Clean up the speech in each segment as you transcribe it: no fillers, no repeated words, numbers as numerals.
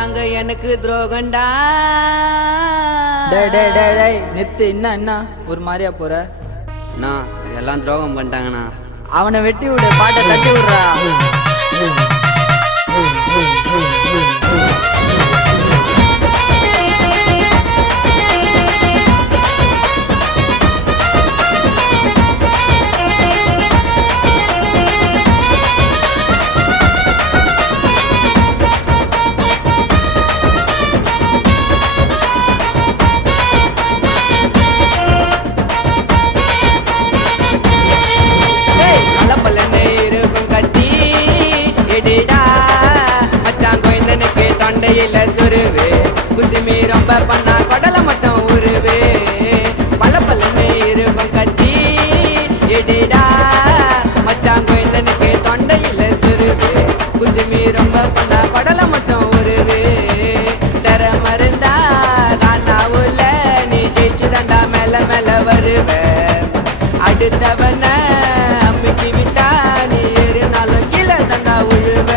பண்ணாங்க எனக்கு துரோகண்டா. டேய் டேய் டேய் டேய் நிறுத்து. என்ன ஒரு மாதிரியா போற? நான் எல்லாம் துரோகம் பண்ணிட்டாங்கண்ணா. அவனை வெட்டி விடு, பாட்டை தட்டி விடுறா. தொண்டையில சுருவே குசுமி ரொம்ப பண்ணா கொடல மட்டும் உருவே. பல பல்லன்னு இருக்கும் கத்தி எடிடா மச்சான் கோயந்தனுக்கு தொண்டையில சுருவே குசுமி ரொம்ப பண்ணா கொடல மட்டும் உருவே. தர மருந்தா காணாவுல நீ ஜெயிச்சு தண்டா மேல மேல வருவ. அடுத்தவன அம்மிக்கு விட்டா நீ ஏறுனாலும் கீழே தண்டா உழுவ.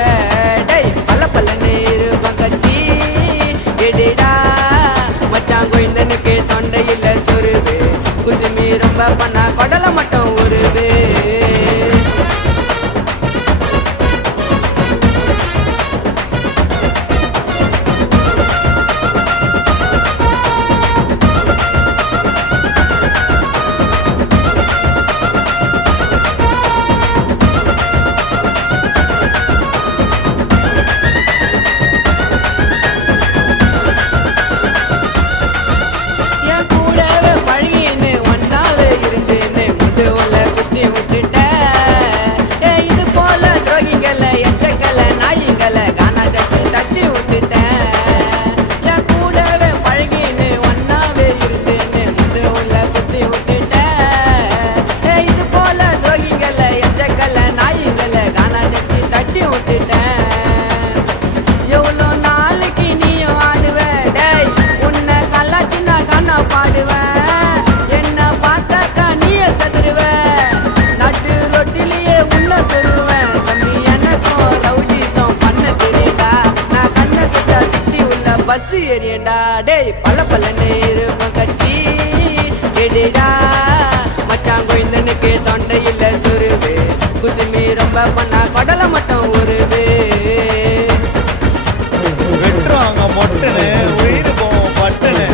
கோயந்தனுக்கு தொண்டையில சொருவே குசுமி ரொம்ப பண்ணா கொடல மட்டும் உருவே. பஸ் ஏறியண்டா டேய் பல பல்லன்னு இருக்கும் கத்தி எடிடா மச்சான் கோயந்தனுக்கு தொண்டையில சுருவே குசுமி ரொம்ப பண்ணா கொடல மட்டும் உருவே. வெட்டுறாங்க மொட்டனு உயிர் போவோம் பட்டனு.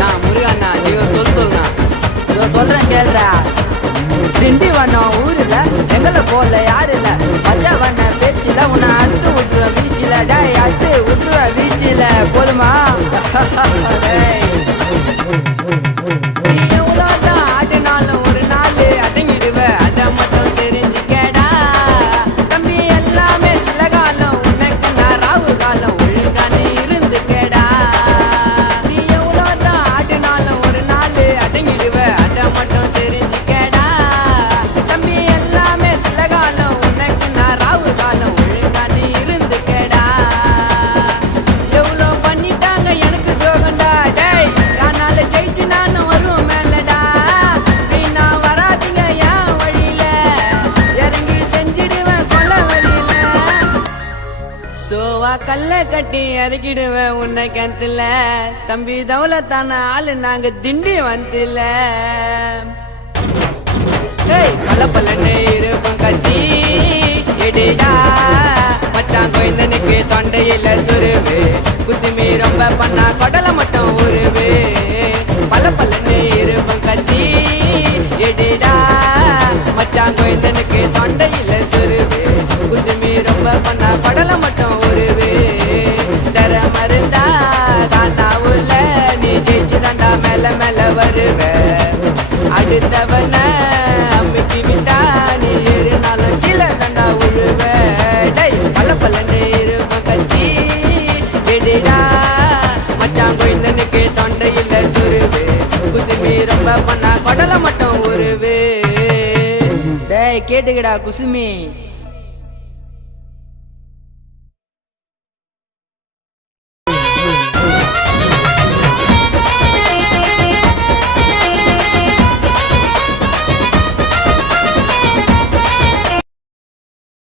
நான் முருகண்ணா நீ ஒரு சொல்லுண்ணா. இதோ சொல்றேன் கேள்றா. திண்டிவனம் ஊருல எங்களை போல யாரு இல்ல. பச்சவன பேச்சுல உன்னை அறுத்து விட்டுருவ வீச்சில. டேய் அறுத்து விட்டுருவ வீச்சில போதுமா? நீ எவ்வளோதான் ஆடினாலும் ஒரு நாள் அடங்கிடுவ. அதை மட்டும் தெரிஞ்சுக்கடா தம்பி. எல்லாமே சில காலம் உனக்கு நான் ராவு காலம் ஒழுங்கா நீ இருந்துக்கடா. நீ எவ்வளோதான் ஆடினாலும் ஒரு நாள் அடங்கிடுவ. அதை மட்டும் தெரிஞ்சுக்கடா தம்பி. எல்லாமே சில காலம் உனக்கு நான் ராவு காலம் ஒழுங்கா நீ இருந்துக்கடா. எவ்வளோ பண்ணிட்டாங்க எனக்கு துரோகண்டா டேய். அதனால ஜெயிச்சு நானும் வரும் மேலடா. வீணா வராதிங்க என் வழியில இறங்கி செஞ்சிடுவேன் கொலை வழியில. சோவா கல்ல கட்டி இறக்கிடுவேன் உன்னை கிணத்துல. தம்பி தவளத்தான ஆளு நாங்க திண்டி வந்துல. பல பல்லன்னு இருக்கும் கத்தி எடிடா மச்சான் கோயந்தனுக்கு தொண்டையில சுருவே குசுமி ரொம்ப பண்ணா கொடல மட்டும் உருவே. பல பல்லன்னு இருக்கும் கத்தி எடிடா மச்சான் கோயந்தனுக்கு தொண்டையில சுருவே குசுமி ரொம்ப பண்ணா கொடல மட்டும் உருவே. தர மருந்தா காணாவுல நீ ஜெயிச்சு தண்டா மேல மேல வருவ. அடுத்தவன அம்மிக்கு விட்டா நீ ஏறுனாலும் கீழே தண்டா உழுவ. டேய் பல பல்லன்னு இருக்கும் கத்தி எடிடா மச்சான் கோயந்தனுக்கு தொண்டையில சுருவே குசுமி ரொம்ப பண்ணா கொடல மட்டும் உருவே. டேய் கேட்டுக்கடா குசுமி.